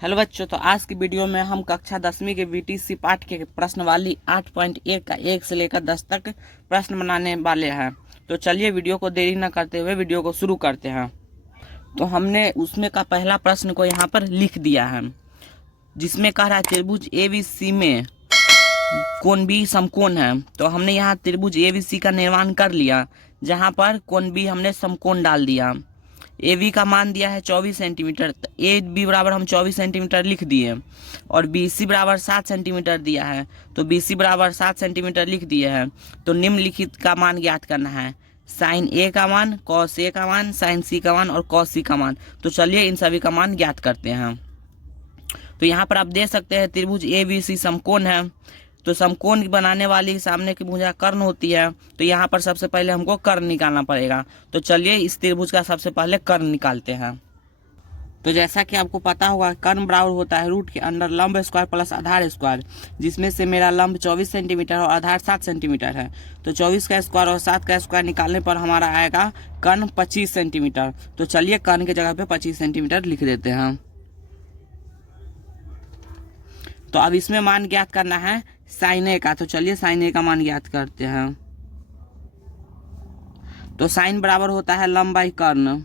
Hello बच्चों, तो आज की वीडियो में हम कक्षा 10वीं के बीटीसी पाठ के प्रश्नवाली 8.1 का 1 से लेकर 10 तक प्रश्न बनाने वाले हैं। तो चलिए वीडियो को देरी न करते हुए वीडियो को शुरू करते हैं। तो हमने उसमें का पहला प्रश्न को यहाँ पर लिख दिया है, जिसमें कह रहा है त्रिभुज ABC में कोण B समकोण है। तो हमने यहाँ त्रिभुज ABC का निर्माण कर लिया, जहाँ पर कोण B हमने समकोण डाल दिया। AB का मान दिया है 24 सेंटीमीटर, तो AB बराबर हम 24 सेंटीमीटर लिख दिए, और BC बराबर 7 सेंटीमीटर दिया है, तो BC बराबर 7 सेंटीमीटर लिख दिए हैं। तो निम्नलिखित का मान ज्ञात करना है, साइन A का मान, कॉस A का मान, साइन C का मान और कॉस C का मान। तो चलिए इन सभी का मान ज्ञात करते हैं। तो यहाँ पर आप देख सकते हैं त्रिभुज ABC समकोण है। तो समकोण बनाने वाली सामने की भुजा कर्ण होती है, तो यहाँ पर सबसे पहले हमको कर्ण निकालना पड़ेगा। तो चलिए इस त्रिभुज का सबसे पहले कर्ण निकालते हैं। तो जैसा कि आपको पता होगा, कर्ण बराबर होता है रूट के अंदर लंब स्क्वायर प्लस आधार स्क्वायर, जिसमें से मेरा लंब 24 सेंटीमीटर और आधार 7 सेंटीमीटर है। तो 24 का स्क्वायर और 7 का स्क्वायर निकालने पर हमारा आएगा कर्ण 25 सेंटीमीटर। तो चलिए कर्ण की जगह पे 25 सेंटीमीटर लिख देते हैं। तो अब इसमें मान ज्ञात करना है साइन A का। तो चलिए साइन A का मान ज्ञात करते हैं। तो साइन बराबर होता है लंब बाई कर्ण।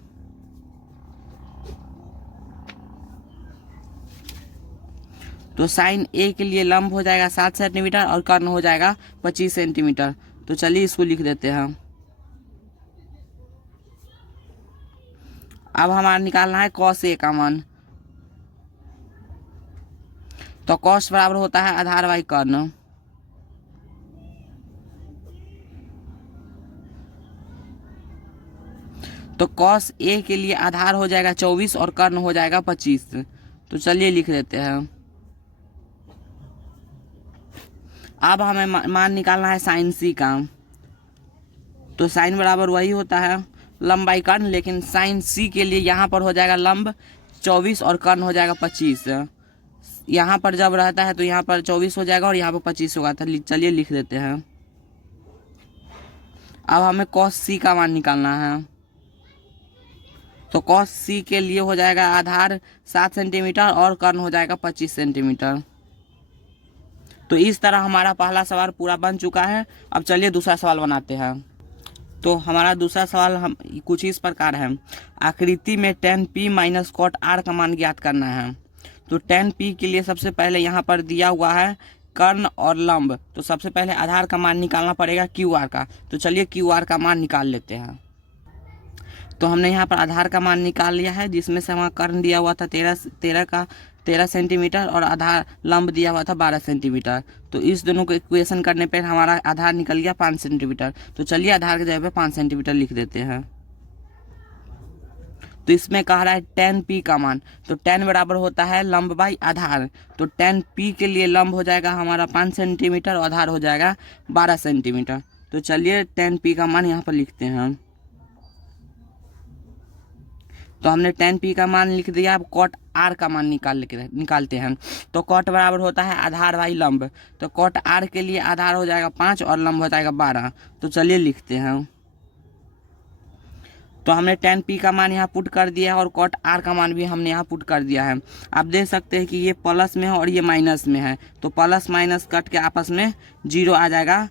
तो साइन A के लिए लंब हो जाएगा 7 सेंटीमीटर और कर्ण हो जाएगा 25 सेंटीमीटर। तो चलिए इसको लिख देते हैं। अब हमारा निकालना है कॉस A का मान। तो कॉस बराबर होता है आधार बाई कर्ण। तो कॉस A के लिए आधार हो जाएगा 24 और कर्ण हो जाएगा 25। तो चलिए लिख देते हैं। अब हमें मान निकालना है साइन C का। तो साइन बराबर वही होता है लंब बाई कर्ण, लेकिन साइन C के लिए यहाँ पर हो जाएगा लंब 24 और कर्ण हो जाएगा 25। यहाँ पर जब रहता है तो यहाँ पर 24 हो जाएगा और यहाँ पर 25 होगा। तो चलिए लिख देते हैं। अब हमें कॉस C का मान निकालना है। तो कॉस C के लिए हो जाएगा आधार 7 सेंटीमीटर और कर्ण हो जाएगा 25 सेंटीमीटर। तो इस तरह हमारा पहला सवाल पूरा बन चुका है। अब चलिए दूसरा सवाल बनाते हैं। तो हमारा दूसरा सवाल हम कुछ इस प्रकार है, आकृति में tan P minus cot R का मान ज्ञात करना है। तो tan P के लिए सबसे पहले यहाँ पर दिया हुआ है कर्ण और लंब। तो सबसे पहले आधार का मान निकालना पड़ेगा QR का। तो चलिए QR का मान निकाल लेते हैं। तो हमने यहाँ पर आधार का मान निकाल लिया है, जिसमें से हमारा कर्ण दिया हुआ था 13 सेंटीमीटर और आधार लंब दिया हुआ था 12 सेंटीमीटर। तो इस दोनों को इक्वेशन करने पर हमारा आधार निकल गया 5 सेंटीमीटर। तो चलिए आधार की जगह पे 5 सेंटीमीटर लिख देते हैं। तो इसमें कह रहा है tan P का मान। तो tan बराबर होता है लंब बाई आधार। तो tan P के लिए लंब हो जाएगा हमारा 5 सेंटीमीटर और आधार हो जाएगा 12 सेंटीमीटर। तो चलिए tan P का मान यहाँ पर लिखते हैं। तो हमने tan P का मान लिख दिया। अब कॉट R का मान निकालते हैं। तो कॉट बराबर होता है आधार बाई लंब। तो कॉट R के लिए आधार हो जाएगा 5 और लंब हो जाएगा 12। तो चलिए लिखते हैं। तो हमने tan P का मान यहाँ पुट कर दिया है और कॉट R का मान भी हमने यहाँ पुट कर दिया है। आप देख सकते हैं कि ये प्लस में है और ये माइनस में है। तो प्लस माइनस कट के आपस में 0 आ जाएगा,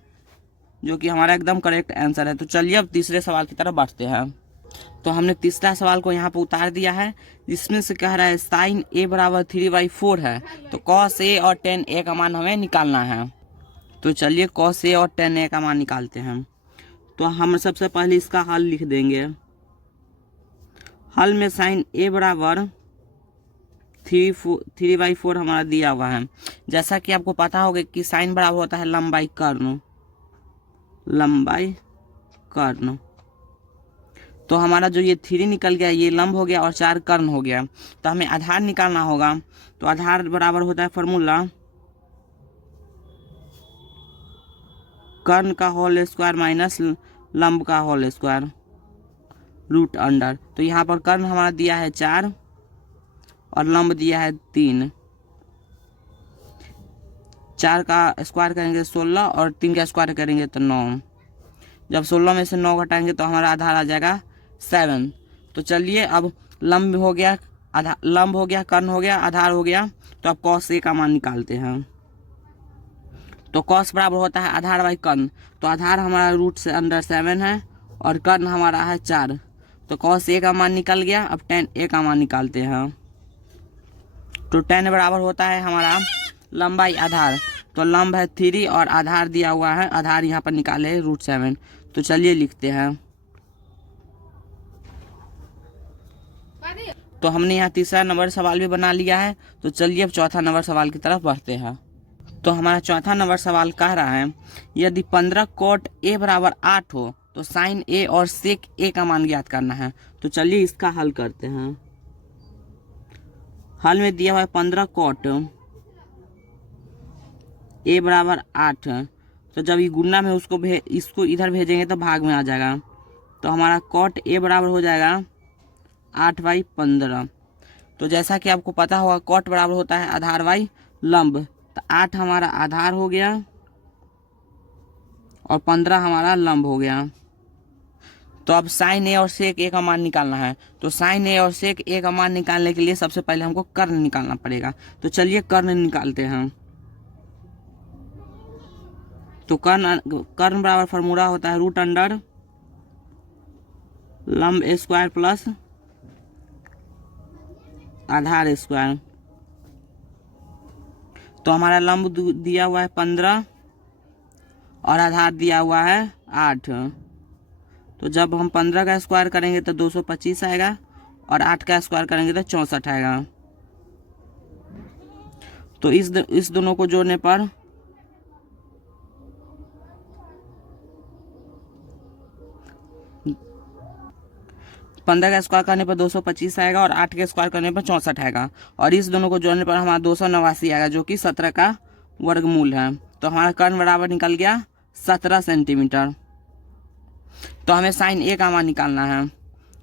जो कि हमारा एकदम करेक्ट आंसर है। तो चलिए अब तीसरे सवाल की तरफ बढ़ते हैं। तो हमने तीसरा सवाल को यहाँ पर उतार दिया है, जिसमें से कह रहा है साइन A बराबर 3/4 है। तो कॉस A और tan A का मान हमें निकालना है। तो चलिए कॉस A और tan A का मान निकालते हैं। तो हम सबसे पहले इसका हल लिख देंगे। हल में साइन A बराबर 3/4 हमारा दिया हुआ है। जैसा कि आपको पता होगा कि साइन बराबर होता है लंबाई कर्ण। तो हमारा जो ये 3 निकल गया, ये लंब हो गया और 4 कर्ण हो गया। तो हमें आधार निकालना होगा। तो आधार बराबर होता है फॉर्मूला कर्ण का होल स्क्वायर माइनस लंब का होल स्क्वायर रूट अंडर। तो यहाँ पर कर्ण हमारा दिया है 4 और लंब दिया है 3। 4 का स्क्वायर करेंगे 16 और 3 का स्क्वायर करेंगे तो 9। जब 16 में से 9 घटाएंगे तो हमारा आधार आ जाएगा 7। तो चलिए अब लंब हो गया आधार लंब हो गया, कर्ण हो गया, आधार हो गया। तो अब कॉस ए का मान निकालते हैं। तो कॉस बराबर होता है आधार बाई कर्ण। तो आधार हमारा रूट से अंडर 7 है और कर्ण हमारा है 4। तो कॉस ए का मान निकल गया। अब tan ए का मान निकालते हैं। तो tan बराबर होता है हमारा लंबाई आधार। तो लंब है 3 और आधार दिया हुआ है, आधार यहाँ पर निकाले √7। तो चलिए लिखते हैं। तो हमने यहाँ तीसरा नंबर सवाल भी बना लिया है। तो चलिए अब चौथा नंबर सवाल की तरफ बढ़ते हैं। तो हमारा चौथा नंबर सवाल कह रहा है यदि 15 cot a बराबर 8 हो तो साइन a और सेक a का मान ज्ञात करना है। तो चलिए इसका हल करते हैं। हल में दिया हुआ है 15 cot a बराबर 8। तो जब ये गुणा में इसको इधर भेजेंगे तो भाग में आ जाएगा। तो हमारा cot a बराबर हो जाएगा 8/15। तो जैसा कि आपको पता होगा cot बराबर होता है आधार बाई लंब। तो 8 हमारा आधार हो गया और 15 हमारा लंब हो गया। तो अब साइन ए और सेक ए का मान निकालना है। तो साइन ए और सेक ए का मान निकालने के लिए सबसे पहले हमको कर्ण निकालना पड़ेगा। तो चलिए कर्ण निकालते हैं। तो कर्ण बराबर फॉर्मूला होता है रूट अंडर लंब स्क्वायर प्लस आधार स्क्वायर। तो हमारा लंब दिया हुआ है 15 और आधार दिया हुआ है 8। तो जब हम 15 का स्क्वायर करेंगे तो 225 आएगा और 8 का स्क्वायर करेंगे तो 64 आएगा। तो इस दोनों को जोड़ने पर पंद्रह का स्क्वायर करने पर 225 आएगा और 8 के स्क्वायर करने पर 64 आएगा। और इस दोनों को जोड़ने पर हमारा 289 आएगा जो कि 17 का वर्गमूल है। तो हमारा कर्ण बराबर निकल गया 17 सेंटीमीटर। तो हमें साइन ए का मान निकालना है।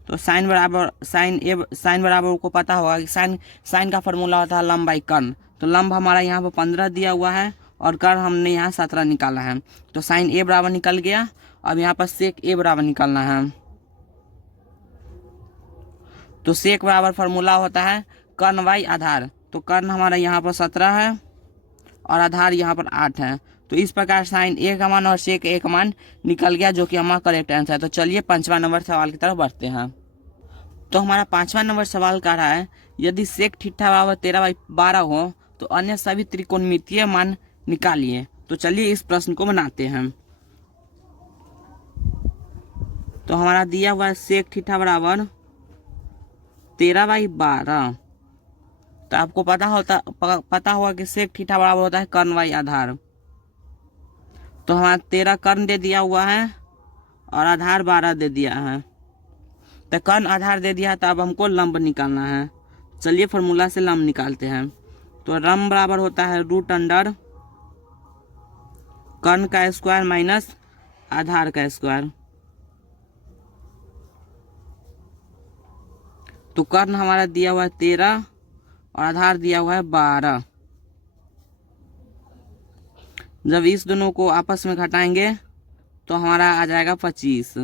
तो साइन बराबर को पता होगा कि साइन का फॉर्मूला होता है लंब बाई कर्ण। तो लंब हमारा यहाँ पर 15 दिया हुआ है और कर्ण हमने यहाँ 17 निकाला है। तो साइन ए बराबर निकल गया। अब यहाँ पर सेक ए बराबर निकालना है। तो सेक बराबर फॉर्मूला होता है कर्ण बाई आधार। तो कर्ण हमारा यहाँ पर 17 है और आधार यहाँ पर 8 है। तो इस प्रकार साइन ए का मान और सेक ए का मान निकल गया जो कि हमारा करेक्ट आंसर है। तो चलिए 5वां नंबर सवाल की तरफ बढ़ते हैं। तो हमारा 5वां नंबर सवाल कह रहा है यदि सेक थीटा बराबर 13/12 हो तो अन्य सभी त्रिकोणमितीय मान निकालिए। तो चलिए इस प्रश्न को बनाते हैं। तो हमारा दिया हुआ है सेक थीटा बराबर 13/12। तो आपको पता होगा कि सेक थीटा बराबर होता है कर्ण बाई आधार। तो हमारा 13 कर्ण दे दिया हुआ है और आधार 12 दे दिया है। तो कर्ण आधार दे दिया तो अब हमको लंब निकालना है। चलिए फॉर्मूला से लंब निकालते हैं। तो लंब बराबर होता है रूट अंडर कर्ण का स्क्वायर माइनस आधार का स्क्वायर। तो कर्ण हमारा दिया हुआ है 13 और आधार दिया हुआ है 12। जब इस दोनों को आपस में घटाएंगे तो हमारा आ जाएगा 25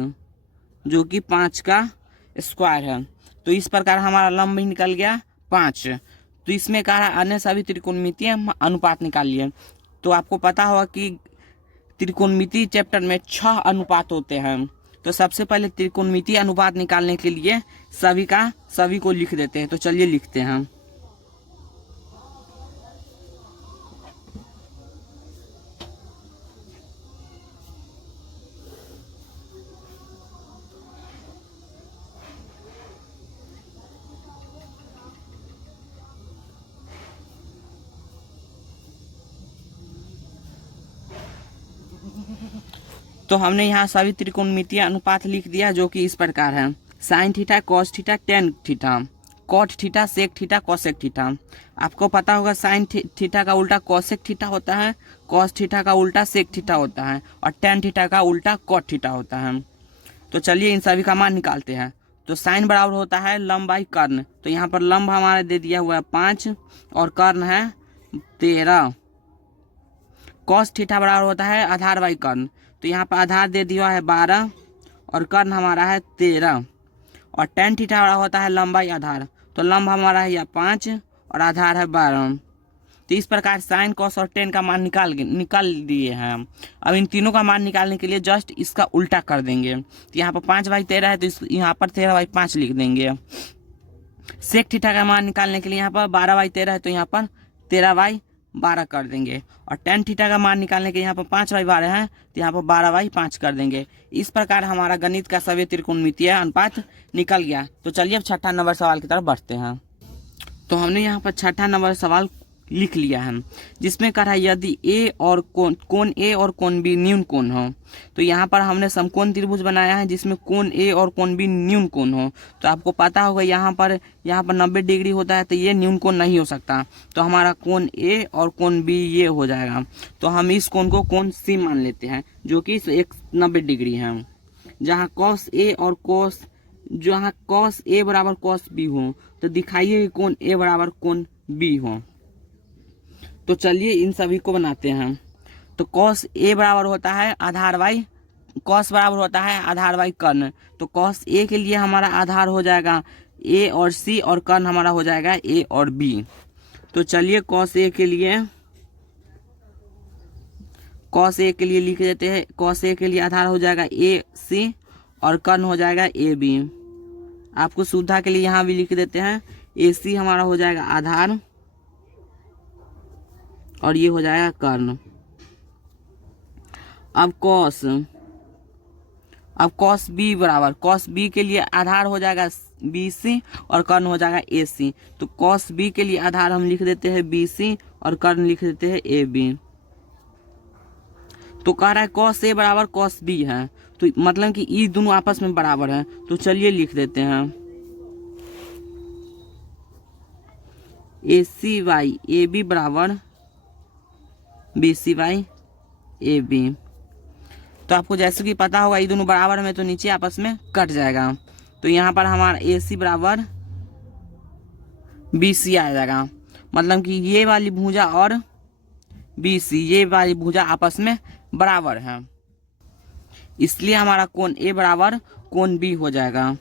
जो कि 5 का स्क्वायर है। तो इस प्रकार हमारा लंब भी निकल गया 5। तो इसमें कहा अन्य सभी त्रिकोणमितीय अनुपात निकालिए। तो आपको पता होगा कि त्रिकोणमिति चैप्टर में 6 अनुपात होते हैं। तो सबसे पहले त्रिकोणमितीय अनुपात निकालने के लिए सभी को लिख देते हैं। तो चलिए लिखते हैं। तो हमने यहाँ सभी त्रिकोणमितीय अनुपात लिख दिया जो कि इस प्रकार है sine theta cos theta tan theta cot theta sec theta cosec theta. आपको पता होगा साइन थीटा का उल्टा कॉसेक थीटा होता है, कॉस थीटा का उल्टा सेक थीटा होता है और टेन थीटा का उल्टा कॉट थीटा होता है। तो चलिए इन सभी का मान निकालते हैं। तो साइन बराबर होता है लंब बाई कर्ण। तो यहाँ पर लंब हमारा दे दिया हुआ है 5 और कर्ण है 13। कॉस थीटा बराबर होता है आधार बाई कर्ण। तो यहाँ पर आधार दे दिया है 12 और कर्ण हमारा है 13 और टेन थीटा बराबर होता है लंब बाई आधार। तो लंब हमारा है या 5 और आधार है 12। तो इस प्रकार साइन कॉस और टेन का मान निकाल दिए हैं हम। अब इन तीनों का मान निकालने के लिए जस्ट इसका उल्टा कर देंगे। तो यहाँ पर 5/13 है तो यहाँ पर 13/5 लिख देंगे। सेक थीटा का मान निकालने के लिए यहाँ पर 12/13 है तो यहाँ पर 13/12 कर देंगे। और टेन थीटा का मान निकालने के यहाँ पर 5/12 है तो यहाँ पर 12/5 कर देंगे। इस प्रकार हमारा गणित का सभी त्रिकोणमितीय अनुपात निकल गया। तो चलिए अब छठा नंबर सवाल की तरफ बढ़ते हैं। तो हमने यहाँ पर छठा नंबर सवाल लिख लिया है, जिसमें कहा है यदि ए और कोण ए और कोण बी न्यून कोण हो। तो यहाँ पर हमने समकोण त्रिभुज बनाया है जिसमें कोण ए और कोण बी न्यून कोण हो। तो आपको पता होगा यहाँ पर 90 डिग्री होता है तो ये न्यून कोण नहीं हो सकता। तो हमारा कोण ए और कोण बी ये हो जाएगा। तो हम इस कोण को कोण सी मान लेते हैं जो कि 90 डिग्री है। जहाँ कॉस ए और जहाँ कॉस ए बराबर कॉस बी हो तो दिखाइए कि कोण ए बराबर कोण बी हो। तो चलिए इन सभी को बनाते हैं। तो कॉस ए बराबर होता है आधार बाई कॉस बराबर होता है आधार बाई कर्ण। तो कॉस ए के लिए हमारा आधार हो जाएगा ए और सी और कर्ण हमारा हो जाएगा ए और बी। तो चलिए कॉस ए के लिए लिख देते हैं। कॉस ए के लिए आधार हो जाएगा ए सी और कर्ण हो जाएगा ए बी। आपको सुविधा के लिए यहाँ भी लिख देते हैं। ए सी हमारा हो जाएगा आधार और ये हो जाएगा कर्ण। अब कॉस बी बराबर कॉस बी के लिए आधार हो जाएगा बी सी और कर्ण हो जाएगा ए सी। तो कॉस बी के लिए आधार हम लिख देते हैं बी सी और कर्ण लिख देते हैं ए बी। तो कह रहा है कॉस ए बराबर कॉस बी है तो मतलब कि ये दोनों आपस में बराबर है। तो चलिए लिख देते हैं A C by A B बराबर B C by A B. तो आपको जैसे कि पता होगा ये दोनों बराबर में तो नीचे आपस में कट जाएगा। तो यहाँ पर हमारा ए सी बराबर बी सी आ जाएगा। मतलब कि ये वाली भुजा और बी सी ये वाली भुजा आपस में बराबर है, इसलिए हमारा कोण ए बराबर कोण बी हो जाएगा।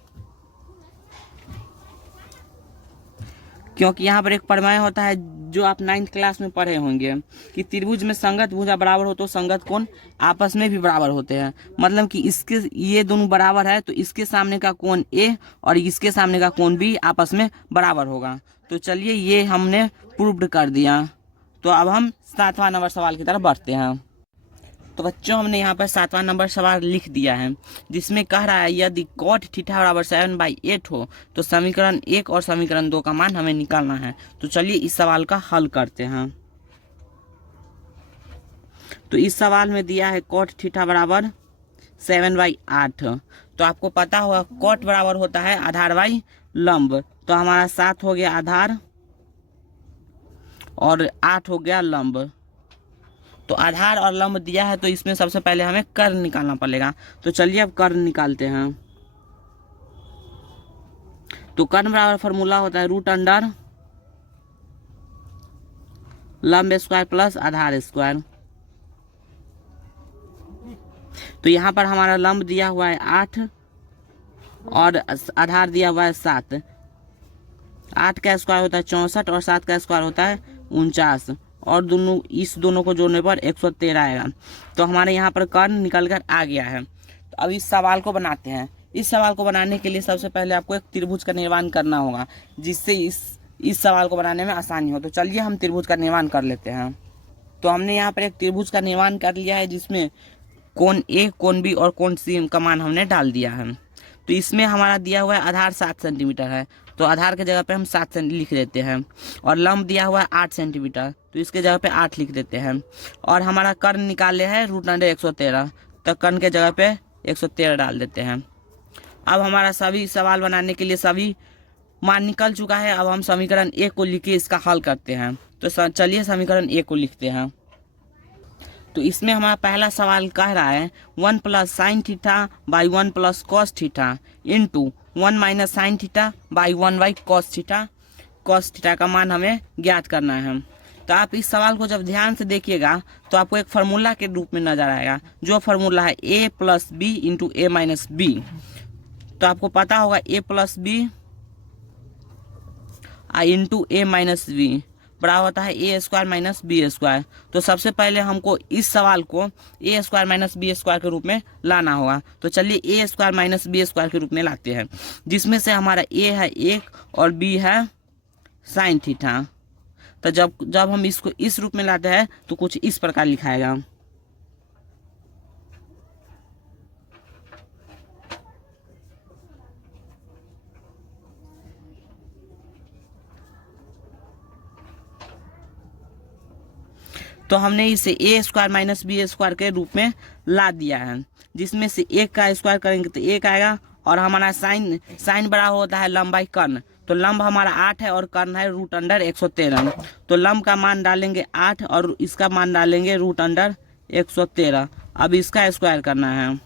क्योंकि यहाँ पर एक प्रमेय होता है जो आप 9th क्लास में पढ़े होंगे कि त्रिभुज में संगत भुजा बराबर हो तो संगत कोण आपस में भी बराबर होते हैं। मतलब कि ये दोनों बराबर है तो इसके सामने का कोण ए और इसके सामने का कोण बी आपस में बराबर होगा। तो चलिए ये हमने प्रूव्ड कर दिया। तो अब हम 7वां नंबर सवाल की तरफ बढ़ते हैं। तो बच्चों हमने यहाँ पर 7वां नंबर सवाल लिख दिया है, जिसमें कह रहा है यदि cot थीटा बराबर 7/8 हो तो समीकरण 1 और समीकरण 2 का मान हमें निकालना है। तो चलिए इस सवाल का हल करते हैं। तो इस सवाल में दिया है cot थीटा बराबर 7/8। तो आपको पता होगा cot बराबर होता है आधार बाई लंब। तो हमारा 7 हो गया आधार और 8 हो गया लंब। तो आधार और लंब दिया है तो इसमें सबसे पहले हमें कर्ण निकालना पड़ेगा। तो चलिए अब कर्ण निकालते हैं। तो कर्ण बराबर फॉर्मूला होता है √अंडर लंब स्क्वायर प्लस आधार स्क्वायर। तो यहाँ पर हमारा लंब दिया हुआ है 8 और आधार दिया हुआ है 7। 8 का स्क्वायर होता है 64 और 7 का स्क्वायर होता है 49 और इस दोनों को जोड़ने पर 113 आएगा। तो हमारे यहाँ पर कर्ण निकल कर आ गया है। तो अब इस सवाल को बनाते हैं। इस सवाल को बनाने के लिए सबसे पहले आपको एक त्रिभुज का निर्माण करना होगा जिससे इस सवाल को बनाने में आसानी हो। तो चलिए हम त्रिभुज का निर्माण कर लेते हैं। तो हमने यहाँ पर एक त्रिभुज का निर्माण कर लिया है जिसमें कोण ए कोण बी और कोण सी का मान हमने डाल दिया है। तो इसमें हमारा दिया हुआ है आधार 7 सेंटीमीटर है तो आधार के जगह पे हम 7 लिख देते हैं और लंब दिया हुआ है 8 सेंटीमीटर तो इसके जगह पे 8 लिख देते हैं। और हमारा कर्ण निकाले है √113 तो कर्ण के जगह पे 113 डाल देते हैं। अब हमारा सभी सवाल बनाने के लिए सभी मान निकल चुका है। अब हम समीकरण 1 को लिख के इसका हल करते हैं। तो चलिए समीकरण 1 को लिखते हैं। तो इसमें हमारा पहला सवाल कह रहा है 1 + sin theta by 1 + cos theta into 1 - sin theta by 1/cos theta. cos theta का मान हमें ज्ञात करना है। तो आप इस सवाल को जब ध्यान से देखिएगा तो आपको एक फार्मूला के रूप में नजर आएगा जो फार्मूला है a + b into a - b। तो आपको पता होगा a + b into A minus B बराबर होता है A square minus B square. तो सबसे पहले हमको इस सवाल को A square minus B square के रूप में लाना होगा। तो चलिए A square minus B square के रूप में लाते हैं, जिसमें से हमारा ए है 1 और बी है साइन थीटा। तो जब हम इसको इस रूप में लाते हैं तो कुछ इस प्रकार लिखाएगा। तो हमने इसे ए स्क्वायर माइनस बी स्क्वायर के रूप में ला दिया है, जिसमें से 1 का स्क्वायर करेंगे तो 1 आएगा। और हमारा साइन बड़ा होता है लंब बाई कर्ण। तो लंब हमारा 8 है और कर्ण है रूट अंडर 113। तो लंब का मान डालेंगे 8 और इसका मान डालेंगे रूट अंडर 113। अब इसका स्क्वायर करना है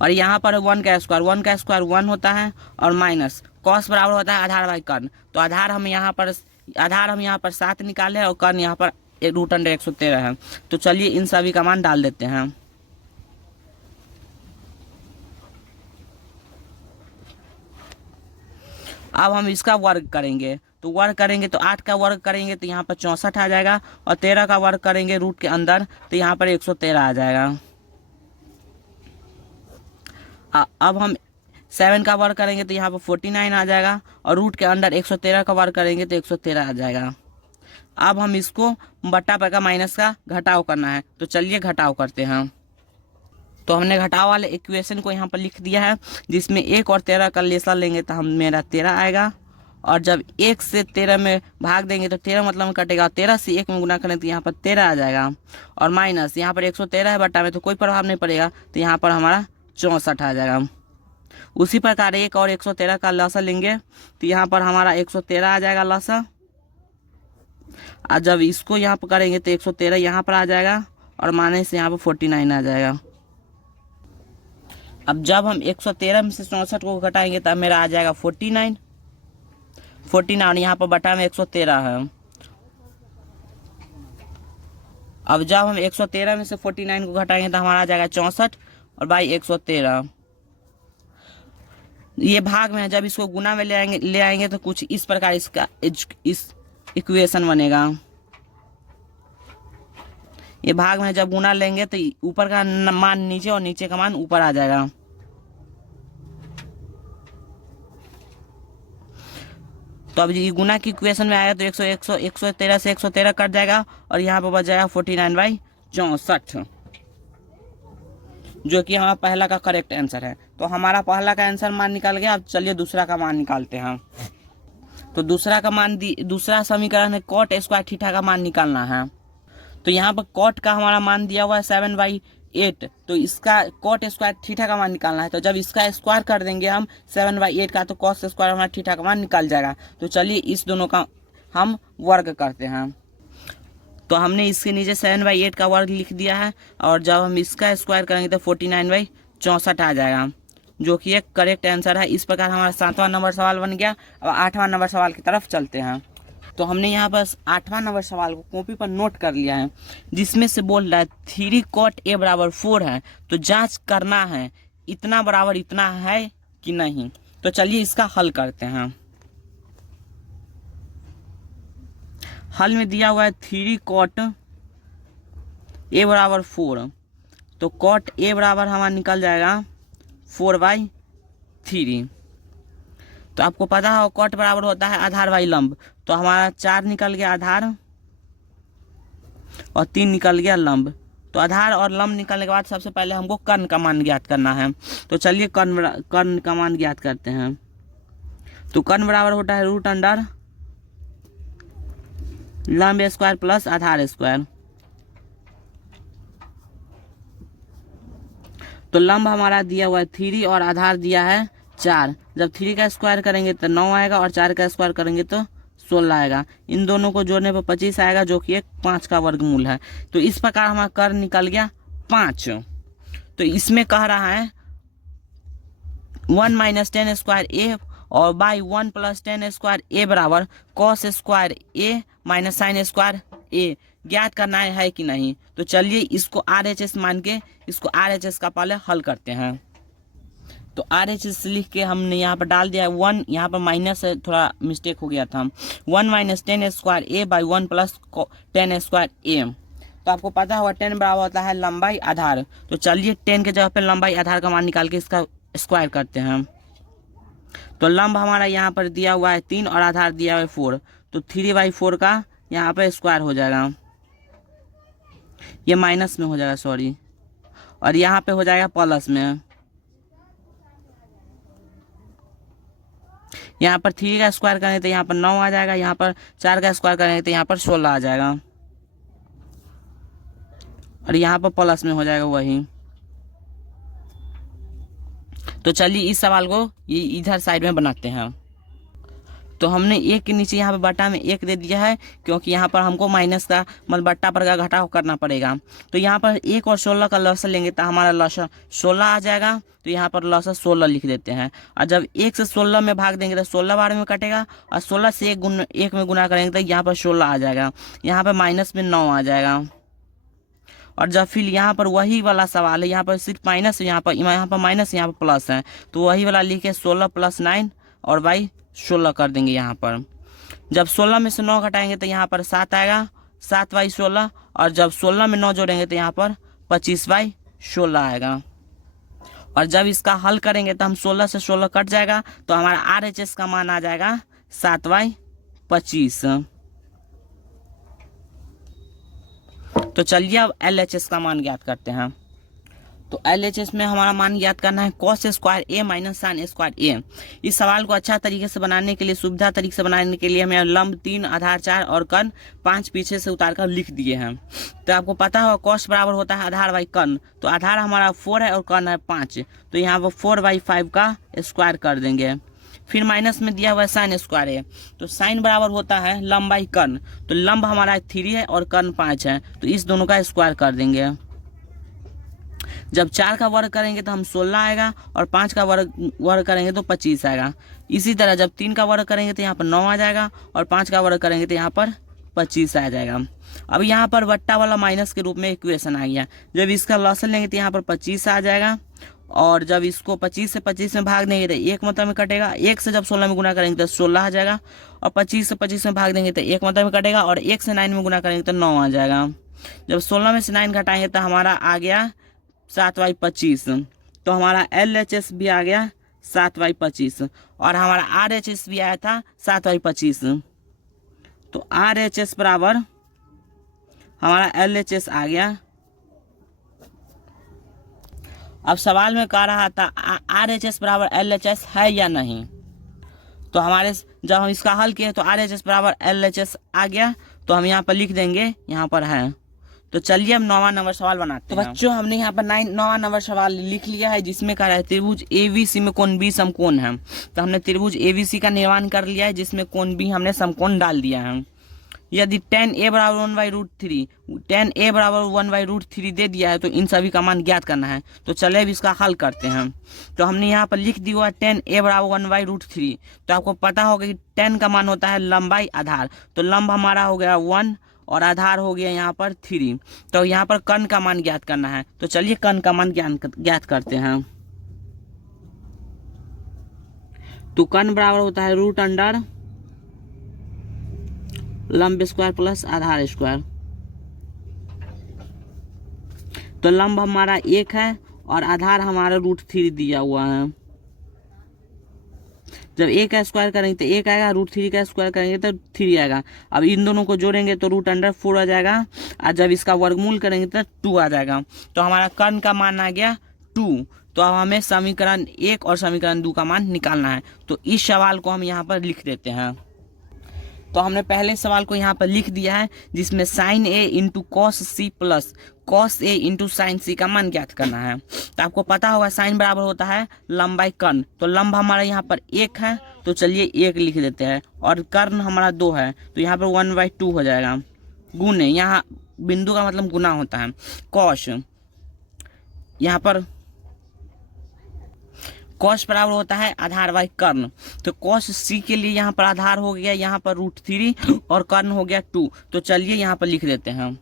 और यहाँ पर 1 का स्क्वायर 1 होता है और माइनस कॉस बराबर होता है आधार बाई कर्ण। तो आधार हम यहाँ पर 7 निकाले और कर्ण यहाँ पर रूट अंडर 113 है। तो चलिए इन सभी का मान डाल देते हैं। अब हम इसका वर्ग करेंगे। तो वर्ग करेंगे तो 8 का वर्ग करेंगे तो यहाँ पर 64 आ जाएगा और 13 का वर्ग करेंगे रूट के अंदर तो यहाँ पर 113 आ जाएगा। अब हम 7 का वर्ग करेंगे तो यहाँ पर 49 आ जाएगा और रूट के अंदर 113 का वर्ग करेंगे तो 113 आ जाएगा। अब हम इसको बट्टा पर का माइनस का घटाव करना है। तो चलिए घटाव करते हैं। तो हमने घटाव वाले इक्वेशन को यहाँ पर लिख दिया है, जिसमें 1 और 13 का लेसा लेंगे तो मेरा 13 आएगा। और जब 1 से 13 में भाग देंगे तो 13 मतलब कटेगा। 13 से 1 में गुना करें तो यहाँ पर 13 आ जाएगा और माइनस यहाँ पर 113 है बट्टा में तो कोई प्रभाव नहीं पड़ेगा तो यहाँ पर हमारा 64 आ जाएगा। उसी प्रकार 1 और 113 का लसा लेंगे तो यहाँ पर हमारा 113 आ जाएगा लसा। और जब इसको यहाँ पर करेंगे तो 113 यहाँ पर आ जाएगा और माइनस से यहाँ पर 49 आ जाएगा। अब जब हम 113 में से 64 को घटाएंगे तब मेरा आ जाएगा 49 और यहाँ पर बटा में 113 है। अब जब हम 113 में से 49 को घटाएंगे तो हमारा आ जाएगा 64 और बाई 113। ये भाग में है, जब इसको गुना में ले आएंगे तो कुछ इस प्रकार इसका इस इक्वेशन बनेगा। ये भाग में जब गुना लेंगे तो ऊपर का मान नीचे और नीचे का मान ऊपर आ जाएगा। तो अब ये गुना की इक्वेशन में आएगा तो 113 से 113 कट जाएगा और यहाँ पर बच जाएगा 49/64, जो कि हमारा पहला का करेक्ट आंसर है। तो हमारा पहला का आंसर मान निकल गया। अब चलिए दूसरा का मान निकालते हैं। तो दूसरा समीकरण है कॉट स्क्वायर थीटा का मान निकालना है। तो यहाँ पर कॉट का हमारा मान दिया हुआ है 7/8। तो इसका कॉट स्क्वायर थीटा का मान निकालना है। तो जब इसका स्क्वायर कर देंगे हम 7/8 का तो कॉस स्क्वायर हमारा थीटा का मान निकल जाएगा। तो चलिए इस दोनों का हम वर्ग करते हैं। तो हमने इसके नीचे 7/8 का वर्ग लिख दिया है और जब हम इसका स्क्वायर करेंगे तो 49/64 आ जाएगा, जो कि एक करेक्ट आंसर है। इस प्रकार हमारा 7वां नंबर सवाल बन गया। अब 8वां नंबर सवाल की तरफ चलते हैं। तो हमने यहाँ पर 8वां नंबर सवाल को कॉपी पर नोट कर लिया है, जिसमें से बोल रहा है 3 cot A बराबर 4 है। तो जांच करना है इतना बराबर इतना है कि नहीं। तो चलिए इसका हल करते हैं। हल में दिया हुआ है 3 cot A बराबर 4। तो cot A बराबर हमारा निकल जाएगा 4/3। तो आपको पता है कॉट बराबर होता है आधार बाई लंब। तो हमारा 4 निकल गया आधार और 3 निकल गया लंब। तो आधार और लंब निकलने के बाद सबसे पहले हमको कर्ण का मान ज्ञात करना है। तो चलिए कर्ण का मान ज्ञात करते हैं। तो कर्ण बराबर होता है रूट अंडर लंब स्क्वायर प्लस आधार स्क्वायर। तो लंब हमारा दिया हुआ है 3 और आधार दिया है 4। जब 3 का स्क्वायर करेंगे तो 9 आएगा और 4 का स्क्वायर करेंगे तो 16 आएगा। इन दोनों को जोड़ने पर 25 आएगा, जो कि एक 5 का वर्गमूल है। तो इस प्रकार हमारा कर्ण निकल गया 5। तो इसमें कह रहा है 1 - 10 स्क्वायर ए और बाई 1 + 10 स्क्वायर ए बराबर कॉस स्क्वायर ए माइनस साइन स्क्वायर ए ज्ञात करना है कि नहीं। तो चलिए इसको RHS मान के इसको RHS का पहले हल करते हैं। तो RHS लिख के हमने यहाँ पर डाल दिया 1, यहाँ पर माइनस है, थोड़ा मिस्टेक हो गया था। 1 minus 10 square a by 1 plus 10 square a. तो आपको पता होगा 10 बराबर होता है लंबाई आधार। तो चलिए 10 के जगह पे लंबाई आधार का मान निकाल के इसका स्क्वायर करते हैं। तो लंब हमारा यहाँ पर दिया हुआ है 3 और आधार दिया हुआ है 4। तो 3/4 का यहाँ पे स्क्वायर हो जाएगा, ये माइनस में हो जाएगा सॉरी, और यहाँ पे हो जाएगा प्लस में। यहाँ पर 3 का स्क्वायर करेंगे तो यहाँ पर 9 आ जाएगा, यहाँ पर 4 का स्क्वायर करेंगे तो यहाँ पर 16 आ जाएगा, और यहाँ पर प्लस में हो जाएगा वही। तो चलिए इस सवाल को ये इधर साइड में बनाते हैं। तो हमने एक के नीचे यहाँ पर बट्टा में 1 दे दिया है, क्योंकि यहाँ पर हमको माइनस का मतलब बट्टा पर का घटाव करना पड़ेगा। तो यहाँ पर 1 और 16 का लॉस लेंगे तो हमारा लॉस 16 आ जाएगा। तो यहाँ पर लॉस 16 लिख देते हैं। और जब 1 से 16 में भाग देंगे तो 16 बार में कटेगा, और 16 से 1 में गुना करेंगे तो यहाँ पर 16 आ जाएगा, यहाँ पर माइनस में 9 आ जाएगा। और जब फिर यहाँ पर वही वाला सवाल है, यहाँ पर सिर्फ माइनस, यहाँ पर माइनस, यहाँ पर प्लस है, तो वही वाला लिखे 16 + 9 और बाई 16 कर देंगे यहाँ पर। जब 16 में से 9 घटाएंगे तो यहाँ पर 7 आएगा, 7/16, और जब 16 में 9 जोड़ेंगे तो यहाँ पर 25/16 आएगा। और जब इसका हल करेंगे तो हम 16 से 16 कट जाएगा, तो हमारा RHS का मान आ जाएगा 7/25। तो चलिए अब LHS का मान ज्ञात करते हैं। तो LHS में हमारा मान ज्ञात करना है cos square A minus sin square A। इस सवाल को अच्छा तरीके से बनाने के लिए, सुविधा तरीके से बनाने के लिए हमें लंब 3, आधार 4 और कर्ण 5 पीछे से उतार कर लिख दिए हैं। तो आपको पता होगा cos बराबर होता है आधार बाई कर्ण। तो आधार हमारा 4 है और कर्ण है 5, तो यहाँ पर 4/5 का स्क्वायर कर देंगे। फिर माइनस में दिया हुआ है साइन स्क्वायर है, तो साइन बराबर होता है लंब बाई कर्ण। तो लंब हमारा 3 है और कर्ण 5 है, तो इस दोनों का स्क्वायर कर देंगे। जब 4 का वर्ग करेंगे तो हम 16 आएगा, और 5 का वर्ग करेंगे तो 25 आएगा। इसी तरह जब 3 का वर्ग करेंगे तो यहाँ पर 9 आ जाएगा, और 5 का वर्ग करेंगे तो यहाँ पर 25 आ जाएगा। अब यहाँ पर बट्टा वाला माइनस के रूप में इक्वेशन आ गया। जब इसका लॉस लेंगे तो यहाँ पर 25 आ जाएगा, और जब इसको 25 से 25 में भाग देंगे तो 1 मतलब में कटेगा। 1 से जब 16 में गुना करेंगे तो 16 आ जाएगा, और 25 से 25 में भाग देंगे तो 1 मतलब में कटेगा, और 1 से 9 में गुना करेंगे तो 9 आ जाएगा। जब 16 में से 9 घटाएंगे तो हमारा आ गया 7/25। तो हमारा LHS भी आ गया 7/25, और हमारा RHS भी आया था 7/25। तो RHS बराबर हमारा LHS आ गया। अब सवाल में कह रहा था RHS बराबर LHS है या नहीं। तो हमारे जब हम इसका हल किए तो RHS बराबर LHS आ गया, तो हम यहाँ पर लिख देंगे, यहाँ पर है। तो चलिए हम 9वां नंबर सवाल बनाते हैं। तो बच्चों हमने यहाँ पर 9वां नंबर सवाल लिख लिया है, जिसमें कह रहा है त्रिभुज ABC में कोण B समकोण है। तो हमने त्रिभुज ABC का निर्माण कर लिया है, जिसमें कोण B हमने समकोण डाल दिया है। यदि tan A बराबर 1/√3, tan A बराबर 1/√3 दे दिया है, तो इन सभी का मान ज्ञात करना है। तो चलिए अब इसका हल करते हैं। तो हमने यहाँ पर लिख दिया हुआ tan A बराबर 1/√3। तो आपको पता होगा कि tan का मान होता है लंबाई आधार। तो लंब हमारा हो गया 1 और आधार हो गया यहाँ पर 3। तो यहाँ पर कर्ण का मान ज्ञात करना है। तो चलिए कर्ण का मान ज्ञात करते हैं। तो कर्ण बराबर होता है √अंडर लंब स्क्वायर प्लस आधार स्क्वायर। तो लंब हमारा 1 है और आधार हमारा √3 दिया हुआ है। जब 1 का स्क्वायर करेंगे तो 1 आएगा, √3 का स्क्वायर करेंगे तो 3 आएगा। अब इन दोनों को जोड़ेंगे तो √4 आ जाएगा, और जब इसका वर्गमूल करेंगे तो 2 आ जाएगा। तो हमारा कर्ण का मान आ गया 2। तो अब हमें समीकरण 1 और समीकरण 2 का मान निकालना है। तो इस सवाल को हम यहाँ पर लिख देते हैं। तो हमने पहले सवाल को यहाँ पर लिख दिया है, जिसमें sin A into cos C plus cos A into sine C का मान ज्ञात करना है। तो आपको पता होगा sin बराबर होता है लंबाई कर्ण। तो लंब हमारा यहाँ पर 1 है, तो चलिए 1 लिख देते हैं, और कर्ण हमारा 2 है, तो यहाँ पर 1/2 हो जाएगा। गुणे, यहाँ बिंदु का मतलब गुना होता है। cos, यहाँ पर cos बराबर होता है आधार बाई कर्ण। तो cos C के लिए यहाँ पर आधार हो गया यहाँ पर √3 और कर्ण हो गया 2। तो चलिए यहाँ पर लिख देते हैं।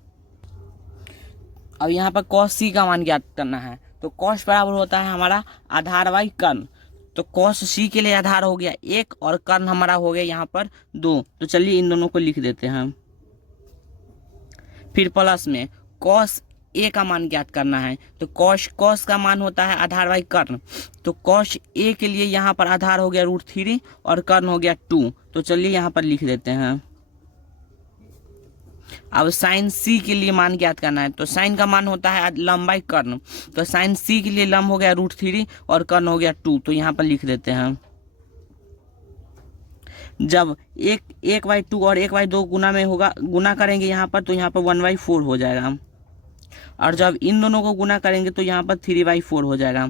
अब यहाँ पर cos C का मान ज्ञात करना है। तो कॉस बराबर होता है हमारा आधार बाई कर्ण। तो कॉस सी के लिए आधार हो गया 1 और कर्ण हमारा हो गया यहाँ पर 2। तो चलिए इन दोनों को लिख देते हैं। फिर प्लस में कॉस ए का मान ज्ञात करना है। तो कॉस का मान होता है आधार बाई कर्ण। तो कॉस ए के लिए यहाँ पर आधार हो गया √3 और कर्ण हो गया 2। तो चलिए यहाँ पर लिख देते हैं। अब साइन सी के लिए मान ज्ञात करना है। तो साइन का मान होता है लंब बाई कर्ण। तो साइन सी के लिए लंब हो गया √3 और कर्ण हो गया 2। तो यहाँ पर लिख देते हैं। जब 1/2 और 1/2 गुना में होगा, गुना करेंगे यहाँ पर, तो यहाँ पर 1/4 हो जाएगा। और जब इन दोनों को गुना करेंगे तो यहाँ पर 3/4 हो जाएगा।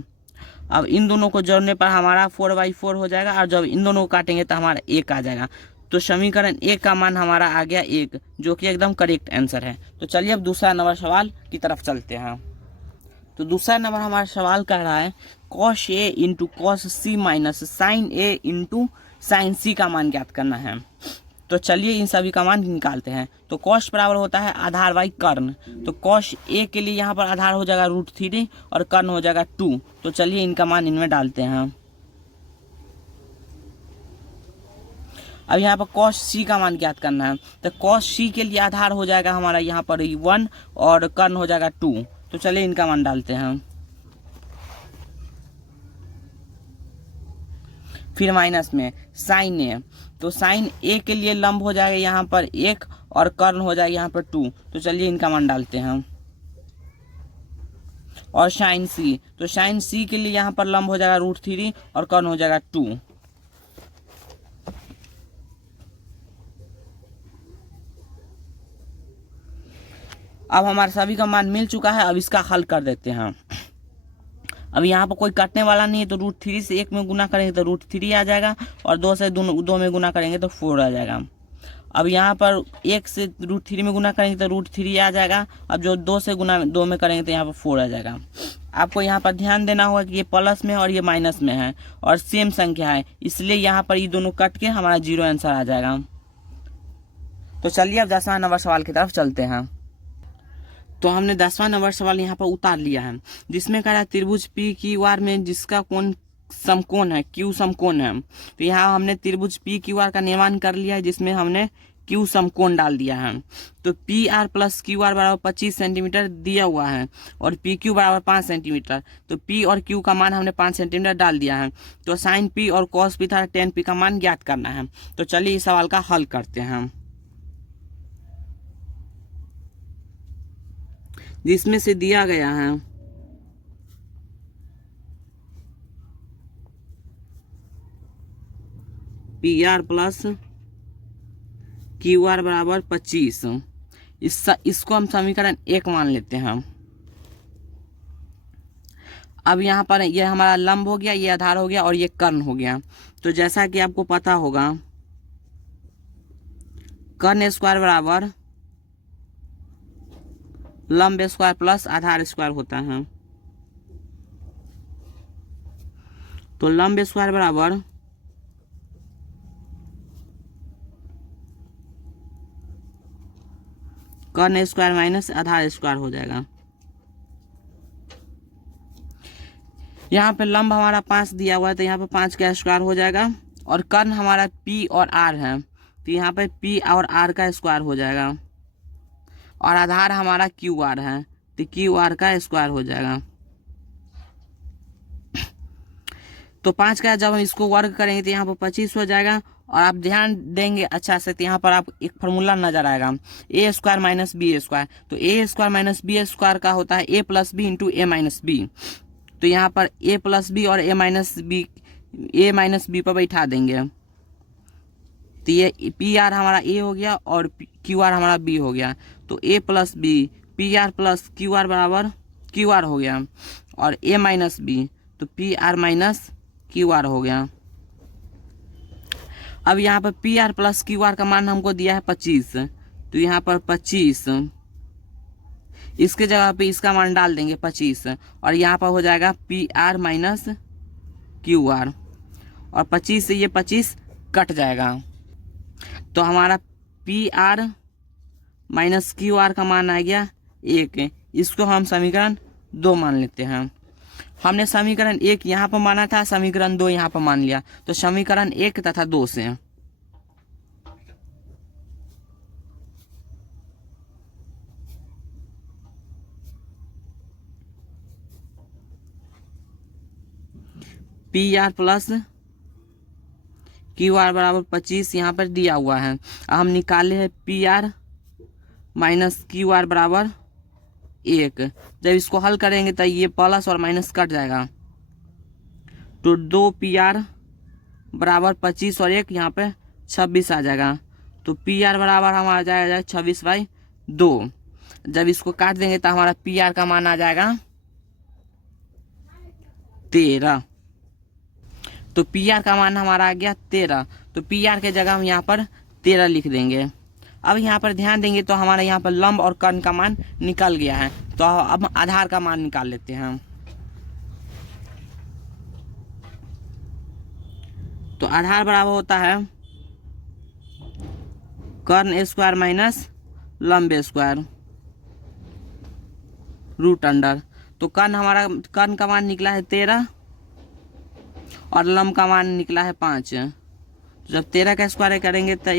अब इन दोनों को जोड़ने पर हमारा 4/4 हो जाएगा। और जब इन दोनों को काटेंगे तो हमारा 1 आ जाएगा। तो समीकरण 1 का मान हमारा आ गया 1, जो कि एकदम करेक्ट आंसर है। तो चलिए अब दूसरा नंबर सवाल की तरफ चलते हैं। तो दूसरा नंबर हमारा सवाल कह रहा है cos A into cos C minus sine A into sine C का मान ज्ञात करना है। तो चलिए इन सभी का मान निकालते हैं। तो cos बराबर होता है आधार बाई कर्ण। तो cos A के लिए यहाँ पर आधार हो जाएगा √3 और कर्ण हो जाएगा 2। तो चलिए इनका मान इनमें डालते हैं। अब यहाँ पर cos C का मान ज्ञात करना है। तो cos C के लिए आधार हो जाएगा हमारा यहाँ पर 1 और कर्ण हो जाएगा 2। तो चलिए इनका मान डालते हैं। फिर माइनस में साइन A। तो साइन A के लिए लंब हो जाएगा यहाँ पर 1 और कर्ण हो जाएगा यहाँ पर 2। तो चलिए इनका मान डालते हैं। और साइन C। तो साइन C के लिए यहाँ पर लंब हो जाएगा √3 और कर्ण हो जाएगा 2। अब हमारे सभी का मान मिल चुका है। अब इसका हल कर देते हैं। अब यहाँ पर कोई काटने वाला नहीं है, तो √3 से 1 में गुना करेंगे तो √3 आ जाएगा और 2 से 2 में गुना करेंगे तो 4 आ जाएगा। अब यहाँ पर 1 से √3 में गुना करेंगे तो √3 आ जाएगा। अब जो 2 से गुना 2 में करेंगे तो यहाँ पर 4 आ जाएगा। आपको यहाँ पर ध्यान देना होगा कि ये प्लस में और ये माइनस में है और सेम संख्या है, इसलिए यहाँ पर ये दोनों कट के हमारा 0 आंसर आ जाएगा। तो चलिए अब 10वां नंबर सवाल की तरफ चलते हैं। तो हमने 10वां नंबर सवाल यहाँ पर उतार लिया है, जिसमें कह रहा है त्रिभुज PQR में जिसका कोण समकोण है, Q समकोण है। तो यहाँ हमने त्रिभुज PQR का निर्माण कर लिया है, जिसमें हमने Q समकोण डाल दिया है। तो PR प्लस QR बराबर 25 सेंटीमीटर दिया हुआ है और PQ बराबर 5 सेंटीमीटर। तो P और Q का मान हमने 5 सेंटीमीटर डाल दिया है। तो साइन P और कॉस P तथा tan P का मान ज्ञात करना है। तो चलिए इस सवाल का हल करते हैं, जिसमें से दिया गया है PR प्लस QR बराबर 25। इसको हम समीकरण 1 मान लेते हैं। अब यहाँ पर ये हमारा लंब हो गया, ये आधार हो गया और ये कर्ण हो गया। तो जैसा कि आपको पता होगा कर्ण स्क्वायर बराबर लंब स्क्वायर प्लस आधार स्क्वायर होता है। तो लंब स्क्वायर बराबर कर्ण स्क्वायर माइनस आधार स्क्वायर हो जाएगा। यहाँ पे लंब हमारा 5 दिया हुआ है, तो यहाँ पे 5 का स्क्वायर हो जाएगा। और कर्ण हमारा P और R है, तो यहाँ पे P और R का स्क्वायर हो जाएगा। और आधार हमारा QR है, तो QR का स्क्वायर हो जाएगा। तो 5 का जब हम इसको वर्ग करेंगे तो यहाँ पर 25 हो जाएगा। और आप ध्यान देंगे अच्छा से, तो यहाँ पर आप एक फार्मूला नजर आएगा A square minus B square. तो A square minus B square का होता है A plus B into A minus B. तो यहाँ पर A प्लस बी और A माइनस बी पर बैठा देंगे। तो ये PR हमारा A हो गया और QR हमारा B हो गया। तो A plus B PR plus QR बराबर QR हो गया। और A माइनस बी तो PR माइनस QR हो गया। अब यहाँ पर PR प्लस QR का मान हमको दिया है 25। तो यहाँ पर 25, इसके जगह पे इसका मान डाल देंगे 25 और यहाँ पर हो जाएगा PR माइनस QR। और 25 से ये 25 कट जाएगा। तो हमारा PR माइनस QR का मान आ गया 1। इसको हम समीकरण 2 मान लेते हैं। हमने समीकरण 1 यहाँ पर माना था, समीकरण 2 यहाँ पर मान लिया, तो समीकरण 1 तथा 2 से P R plus Q R बराबर 25 यहाँ पर दिया हुआ है। अब हम निकाले हैं P R minus Q R बराबर 1। जब इसको हल करेंगे तो ये प्लस और माइनस कट जाएगा, तो 2 पी आर बराबर 25 और 1 यहाँ पे 26 आ जाएगा। तो पी आर बराबर हमारा जाएगा 26/2। जब इसको काट देंगे तो हमारा पी आर का मान आ जाएगा 13। तो पी आर का मान हमारा आ गया 13। तो पी आर के जगह हम यहाँ पर 13 लिख देंगे। अब यहाँ पर ध्यान देंगे तो हमारे यहाँ पर लंब और कर्ण का मान निकल गया है। तो अब आधार का मान निकाल लेते हैं। तो आधार बराबर होता है कर्ण स्क्वायर माइनस लंब स्क्वायर रूट अंडर। तो कर्ण का मान निकला है 13 और लंब का मान निकला है 5। तो जब 13 का स्क्वायर करेंगे तो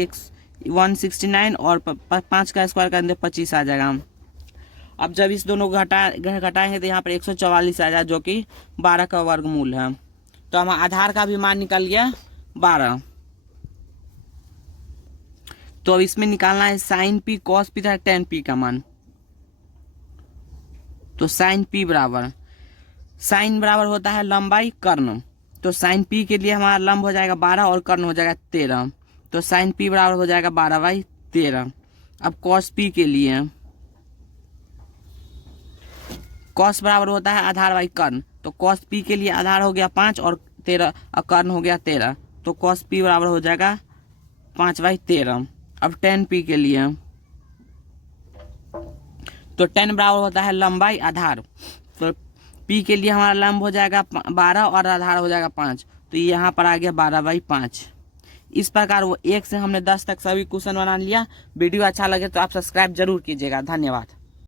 169 और 5 का स्क्वायर करेंगे 25 आ जाएगा। अब जब इस दोनों को घटाएंगे तो यहाँ पर 144 आ जाएगा, जो कि 12 का वर्गमूल है। तो हम आधार का भी मान निकल गया 12। तो अब इसमें निकालना है साइन पी, कॉस पी तथा टेन पी का मान। तो साइन पी बराबर, साइन बराबर होता है लंबाई कर्ण। तो साइन पी के लिए हमारा लंब हो जाएगा 12 और कर्ण हो जाएगा 13। तो साइन पी बराबर हो जाएगा 12/13। अब कॉस पी के लिए, कॉस बराबर होता है आधार बाई कर्ण। तो कॉस पी के लिए आधार हो गया 5 और 13 और कर्ण हो गया 13। तो कॉस पी बराबर हो जाएगा 5/13। अब टेन पी के लिए, तो टेन बराबर होता है लंबाई आधार। तो पी के लिए हमारा लंब हो जाएगा 12 और आधार हो जाएगा 5। तो यहाँ पर आ गया 12/5। इस प्रकार वो 1 से हमने 10 तक सभी क्वेश्चन बना लिया। वीडियो अच्छा लगे तो आप सब्सक्राइब जरूर कीजिएगा। धन्यवाद।